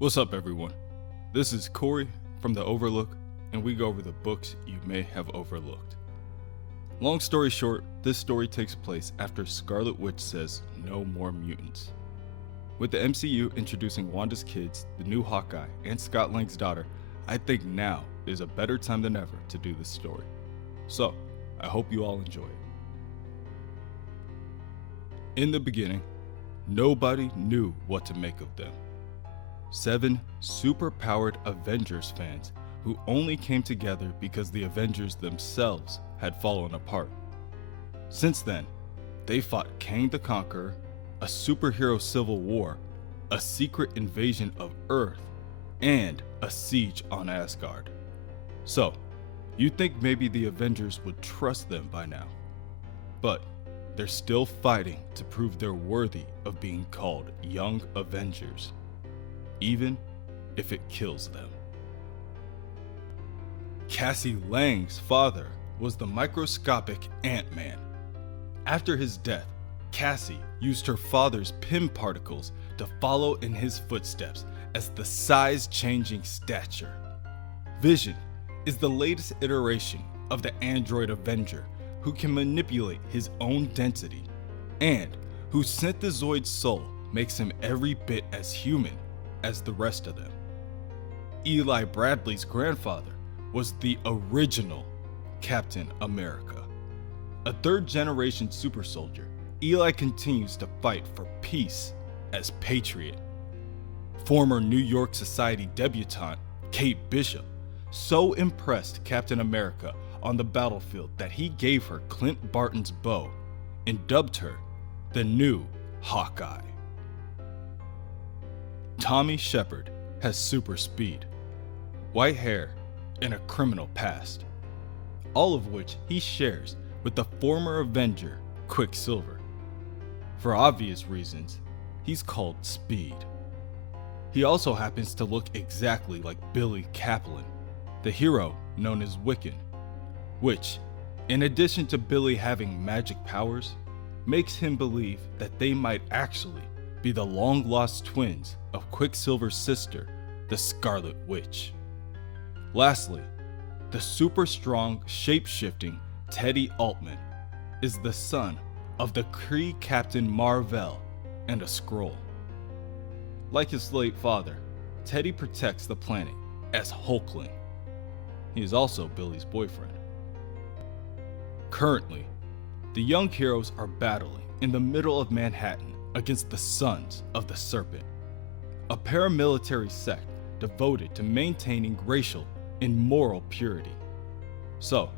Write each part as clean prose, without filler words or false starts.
What's up, everyone? This is Corey from the OverLook, and we go over the books you may have overlooked. Long story short, this story takes place after Scarlet Witch says no more mutants. With the MCU introducing Wanda's kids, the new Hawkeye, and Scott Lang's daughter, I think now is a better time than ever to do this story. So, I hope you all enjoy it. In the beginning, nobody knew what to make of them. 7 super-powered Avengers fans who only came together because the Avengers themselves had fallen apart. Since then, they fought Kang the Conqueror, a superhero civil war, a secret invasion of Earth, and a siege on Asgard. So, you'd think maybe the Avengers would trust them by now. But they're still fighting to prove they're worthy of being called Young Avengers, even if it kills them. Cassie Lang's father was the microscopic Ant-Man. After his death, Cassie used her father's Pym particles to follow in his footsteps as the size-changing stature. Vision is the latest iteration of the android Avenger who can manipulate his own density, and whose synthezoid soul makes him every bit as human as the rest of them. Eli Bradley's grandfather was the original Captain America. A third-generation super soldier, Eli continues to fight for peace as Patriot. Former New York Society debutante Kate Bishop so impressed Captain America on the battlefield that he gave her Clint Barton's bow and dubbed her the new Hawkeye. Tommy Shepard has super speed, white hair, and a criminal past, all of which he shares with the former Avenger Quicksilver. For obvious reasons, he's called Speed. He also happens to look exactly like Billy Kaplan, the hero known as Wiccan, which, in addition to Billy having magic powers, makes him believe that they might actually be the long-lost twins of Quicksilver's sister, the Scarlet Witch. Lastly, the super-strong, shape-shifting Tedd Altman is the son of the Kree Captain Mar-Vell and a Skrull. Like his late father, Teddy protects the planet as Hulkling. He is also Billy's boyfriend. Currently, the young heroes are battling in the middle of Manhattan against the Sons of the Serpent, a paramilitary sect devoted to maintaining racial and moral purity. So,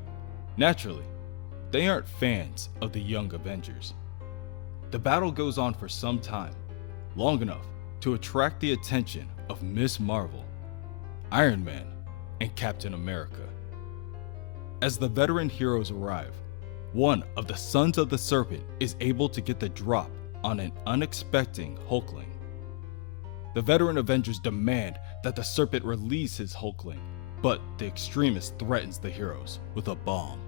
naturally, they aren't fans of the Young Avengers. The battle goes on for some time, long enough to attract the attention of Miss Marvel, Iron Man, and Captain America. As the veteran heroes arrive, one of the Sons of the Serpent is able to get the drop on an unexpected Hulkling. The veteran Avengers demand that the Serpent release his Hulkling, but the extremist threatens the heroes with a bomb.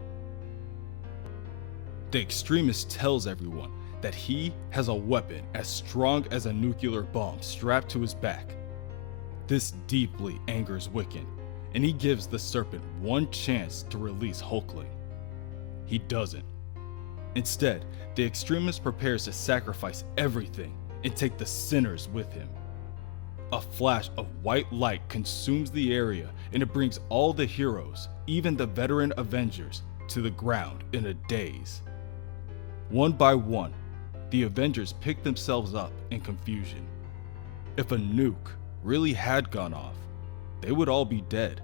The extremist tells everyone that he has a weapon as strong as a nuclear bomb strapped to his back. This deeply angers Wiccan, and he gives the Serpent one chance to release Hulkling. He doesn't. Instead, the extremist prepares to sacrifice everything and take the sinners with him. A flash of white light consumes the area, and it brings all the heroes, even the veteran Avengers, to the ground in a daze. One by one, the Avengers pick themselves up in confusion. If a nuke really had gone off, they would all be dead.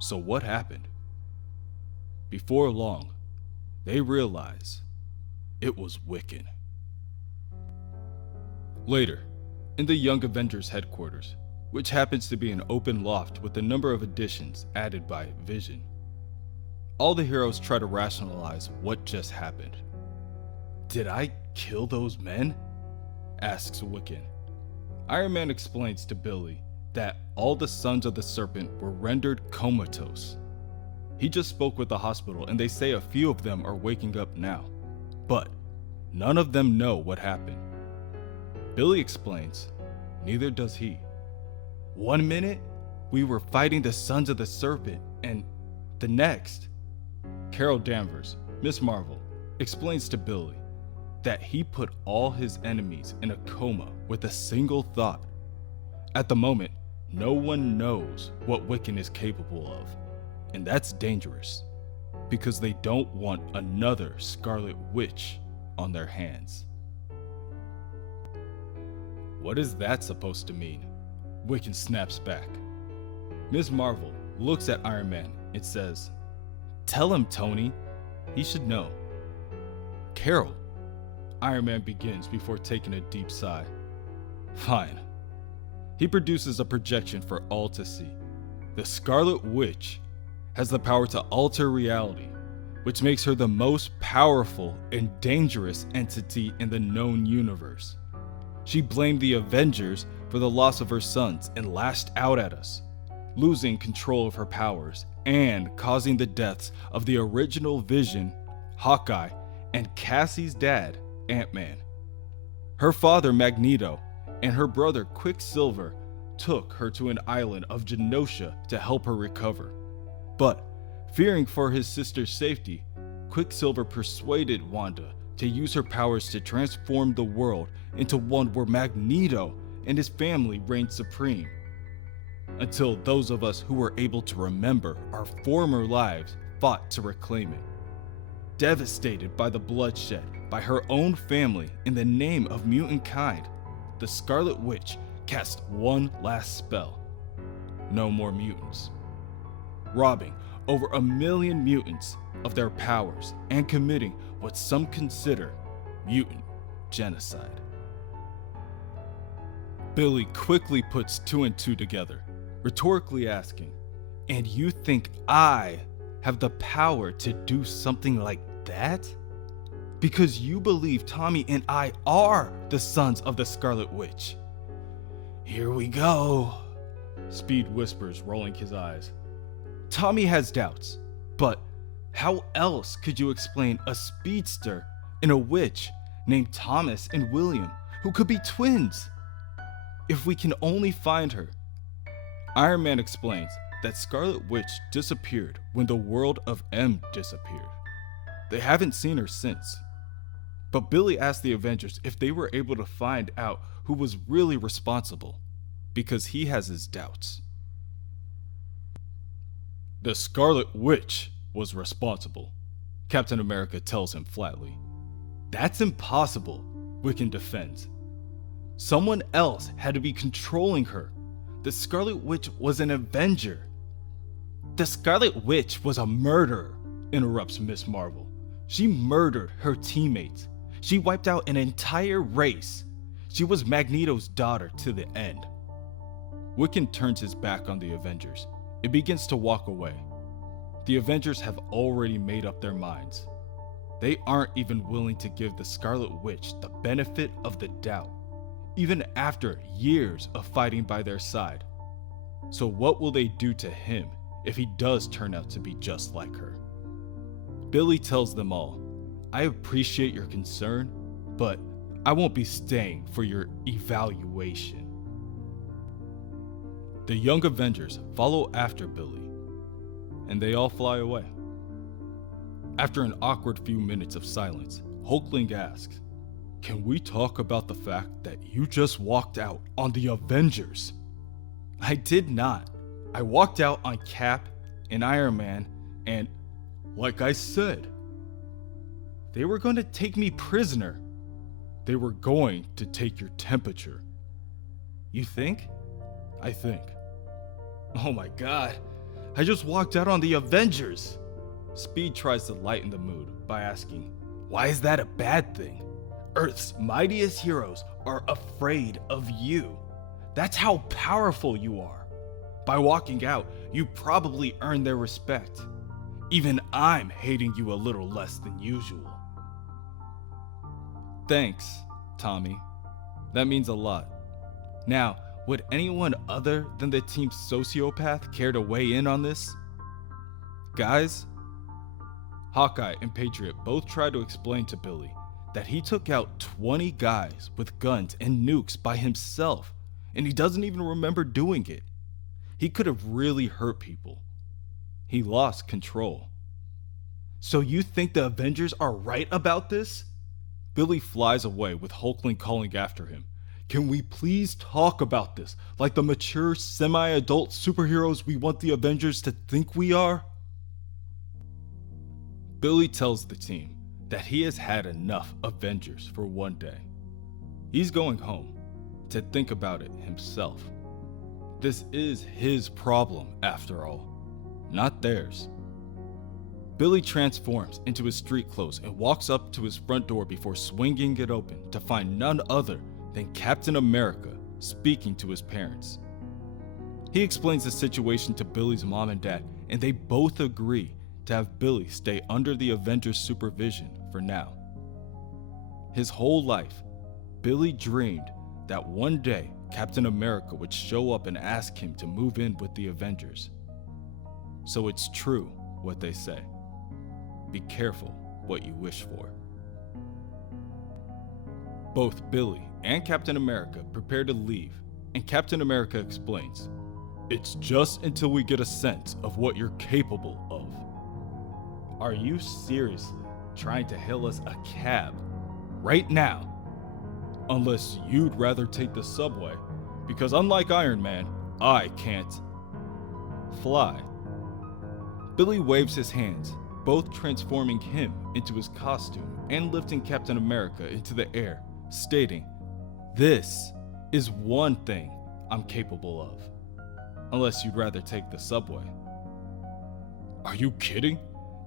So what happened? Before long, they realize it was Wiccan. Later, in the Young Avengers headquarters, which happens to be an open loft with a number of additions added by Vision, all the heroes try to rationalize what just happened. "Did I kill those men?" asks Wiccan. Iron Man explains to Billy that all the Sons of the Serpent were rendered comatose. He just spoke with the hospital, and they say a few of them are waking up now, but none of them know what happened. Billy explains, neither does he. One minute, we were fighting the Sons of the Serpent, and the next, Carol Danvers, Miss Marvel, explains to Billy that he put all his enemies in a coma with a single thought. At the moment, no one knows what Wiccan is capable of, and that's dangerous, because they don't want another Scarlet Witch on their hands. What is that supposed to mean? Wiccan snaps back. Ms. Marvel looks at Iron Man and says, "Tell him, Tony. He should know." "Carol," Iron Man begins before taking a deep sigh. "Fine." He produces a projection for all to see. The Scarlet Witch has the power to alter reality, which makes her the most powerful and dangerous entity in the known universe. She blamed the Avengers for the loss of her sons and lashed out at us, losing control of her powers and causing the deaths of the original Vision, Hawkeye, and Cassie's dad, Ant-Man. Her father, Magneto, and her brother, Quicksilver, took her to an island of Genosha to help her recover. But, fearing for his sister's safety, Quicksilver persuaded Wanda to use her powers to transform the world into one where Magneto and his family reigned supreme. Until those of us who were able to remember our former lives fought to reclaim it. Devastated by the bloodshed by her own family in the name of mutant kind, the Scarlet Witch cast one last spell. No more mutants. Robbing over 1 million mutants of their powers and committing what some consider mutant genocide. Billy quickly puts 2 and 2 together, rhetorically asking, "And you think I have the power to do something like that? Because you believe Tommy and I are the sons of the Scarlet Witch." "Here we go," Speed whispers, rolling his eyes. Tommy has doubts, but how else could you explain a speedster and a witch named Thomas and William who could be twins? If we can only find her. Iron Man explains that Scarlet Witch disappeared when the world of M disappeared. They haven't seen her since. But Billy asked the Avengers if they were able to find out who was really responsible, because he has his doubts. "The Scarlet Witch was responsible," Captain America tells him flatly. "That's impossible," Wiccan defends. "Someone else had to be controlling her. The Scarlet Witch was an Avenger." "The Scarlet Witch was a murderer," interrupts Miss Marvel. "She murdered her teammates. She wiped out an entire race. She was Magneto's daughter to the end." Wiccan turns his back on the Avengers and begins to walk away. The Avengers have already made up their minds. They aren't even willing to give the Scarlet Witch the benefit of the doubt, even after years of fighting by their side. So what will they do to him if he does turn out to be just like her? Billy tells them all, "I appreciate your concern, but I won't be staying for your evaluation." The Young Avengers follow after Billy, and they all fly away. After an awkward few minutes of silence, Hulkling asks, "Can we talk about the fact that you just walked out on the Avengers?" "I did not. I walked out on Cap and Iron Man, and like I said, they were going to take me prisoner. They were going to take your temperature." "You think?" "I think." "Oh my god, I just walked out on the Avengers." Speed tries to lighten the mood by asking, "Why is that a bad thing? Earth's mightiest heroes are afraid of you. That's how powerful you are. By walking out, you probably earned their respect. Even I'm hating you a little less than usual." "Thanks, Tommy. That means a lot. Now, would anyone other than the team sociopath care to weigh in on this? Guys?" Hawkeye and Patriot both try to explain to Billy that he took out 20 guys with guns and nukes by himself, and he doesn't even remember doing it. he could have really hurt people. He lost control. So you think the Avengers are right about this? Billy flies away with Hulkling calling after him. Can we please talk about this like the mature, semi-adult superheroes we want the Avengers to think we are? Billy tells the team that he has had enough Avengers for one day. He's going home to think about it himself. This is his problem, after all, not theirs. Billy transforms into his street clothes and walks up to his front door before swinging it open to find none other than Captain America speaking to his parents. He explains the situation to Billy's mom and dad, and they both agree to have Billy stay under the Avengers' supervision for now. His whole life, Billy dreamed that one day Captain America would show up and ask him to move in with the Avengers. So it's true what they say. Be careful what you wish for. Both Billy and Captain America prepare to leave, and Captain America explains, "It's just until we get a sense of what you're capable of." Are you seriously trying to hail us a cab right now? Unless you'd rather take the subway, because unlike Iron Man, I can't fly. Billy waves his hands, both transforming him into his costume and lifting Captain America into the air, stating, "This is one thing I'm capable of. Unless you'd rather take the subway." Are you kidding?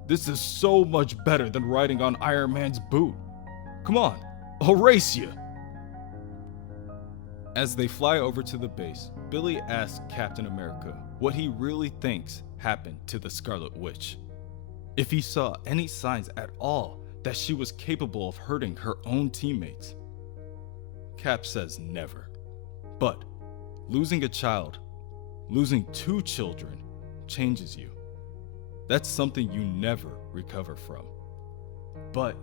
This is so much better than riding on Iron Man's boot. Come on, I'll race you. As they fly over to the base, Billy asks Captain America what he really thinks happened to the Scarlet Witch. If he saw any signs at all that she was capable of hurting her own teammates. Cap says never. But losing a child, losing 2 children, changes you. That's something you never recover from. But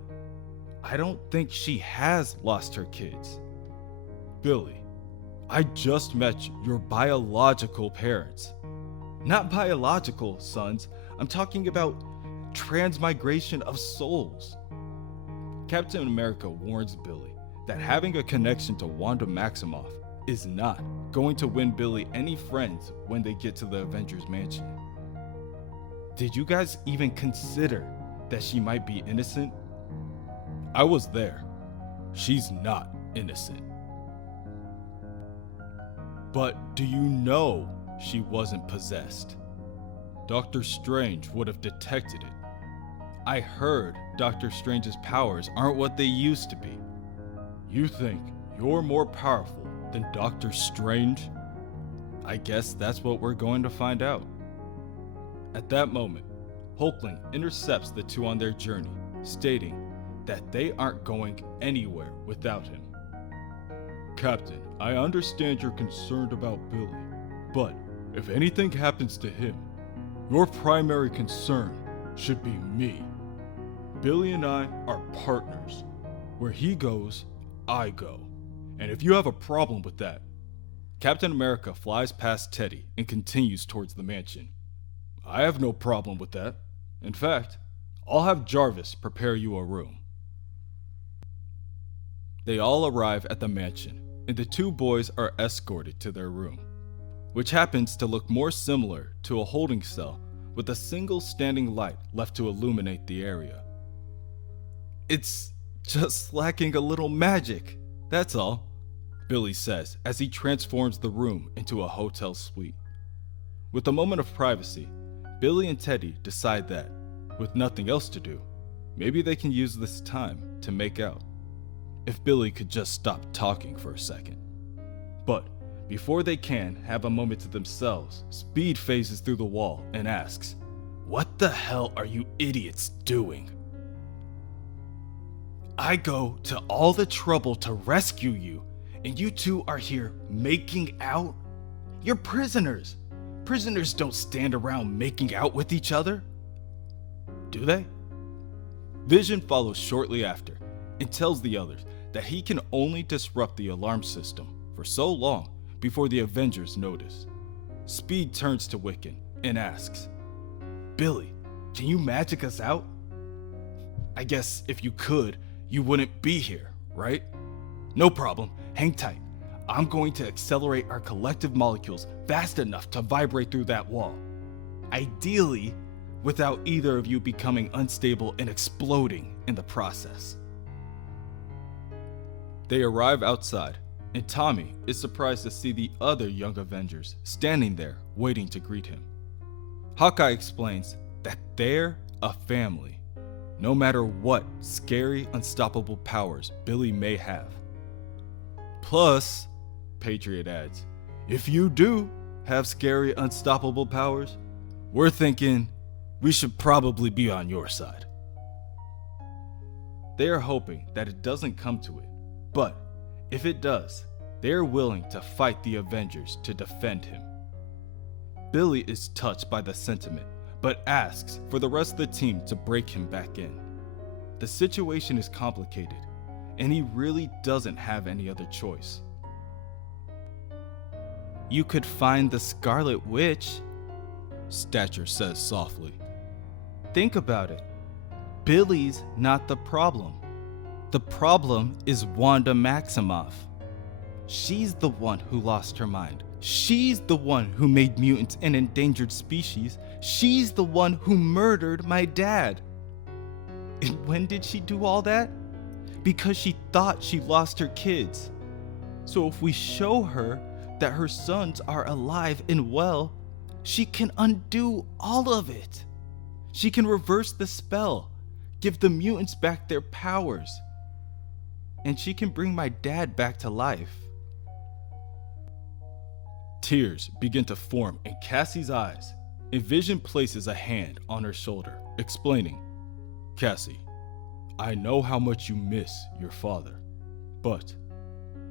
I don't think she has lost her kids. Billy, I just met your biological parents. Not biological sons, I'm talking about transmigration of souls. Captain America warns Billy that having a connection to Wanda Maximoff is not going to win Billy any friends when they get to the Avengers Mansion. Did you guys even consider that she might be innocent? I was there. She's not innocent. But do you know she wasn't possessed? Doctor Strange would have detected it. I heard Doctor Strange's powers aren't what they used to be. You think you're more powerful than Doctor Strange? I guess that's what we're going to find out. At that moment, Hulkling intercepts the two on their journey, stating that they aren't going anywhere without him. Captain, I understand you're concerned about Billy, but if anything happens to him, your primary concern should be me. Billy and I are partners. Where he goes, I go. And if you have a problem with that, Captain America flies past Teddy and continues towards the mansion. I have no problem with that. In fact, I'll have Jarvis prepare you a room. They all arrive at the mansion, and the two boys are escorted to their room, which happens to look more similar to a holding cell with a single standing light left to illuminate the area. It's just lacking a little magic, that's all, Billy says as he transforms the room into a hotel suite. With a moment of privacy, Billy and Teddy decide that, with nothing else to do, maybe they can use this time to make out. If Billy could just stop talking for a second. But before they can have a moment to themselves, Speed phases through the wall and asks, "What the hell are you idiots doing?" I go to all the trouble to rescue you, and you two are here making out? You're prisoners. Prisoners don't stand around making out with each other. Do they? Vision follows shortly after and tells the others that he can only disrupt the alarm system for so long before the Avengers notice. Speed turns to Wiccan and asks, "Billy, can you magic us out? I guess if you could, you wouldn't be here, right? No problem, hang tight. I'm going to accelerate our collective molecules fast enough to vibrate through that wall. Ideally, without either of you becoming unstable and exploding in the process." They arrive outside, and Tommy is surprised to see the other Young Avengers standing there waiting to greet him. Hawkeye explains that they're a family, no matter what scary, unstoppable powers Billy may have. Plus, Patriot adds, if you do have scary, unstoppable powers, we're thinking we should probably be on your side. They are hoping that it doesn't come to it, but if it does, they are willing to fight the Avengers to defend him. Billy is touched by the sentiment, but asks for the rest of the team to break him back in. The situation is complicated, and he really doesn't have any other choice. "You could find the Scarlet Witch," Stature says softly. "Think about it. Billy's not the problem. The problem is Wanda Maximoff. She's the one who lost her mind. She's the one who made mutants an endangered species. She's the one who murdered my dad. And when did she do all that? Because she thought she lost her kids. So if we show her that her sons are alive and well, she can undo all of it. She can reverse the spell, give the mutants back their powers, and she can bring my dad back to life." Tears begin to form in Cassie's eyes, and Vision places a hand on her shoulder, explaining, "Cassie, I know how much you miss your father, but..."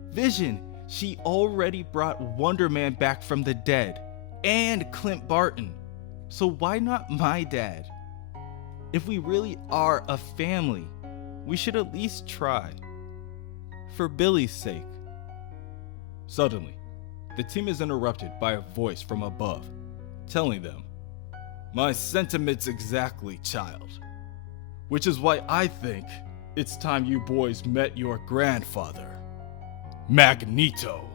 "Vision, she already brought Wonder Man back from the dead, and Clint Barton, so why not my dad? If we really are a family, we should at least try. For Billy's sake." Suddenly, the team is interrupted by a voice from above, telling them, "My sentiments exactly, child. Which is why I think it's time you boys met your grandfather, Magneto."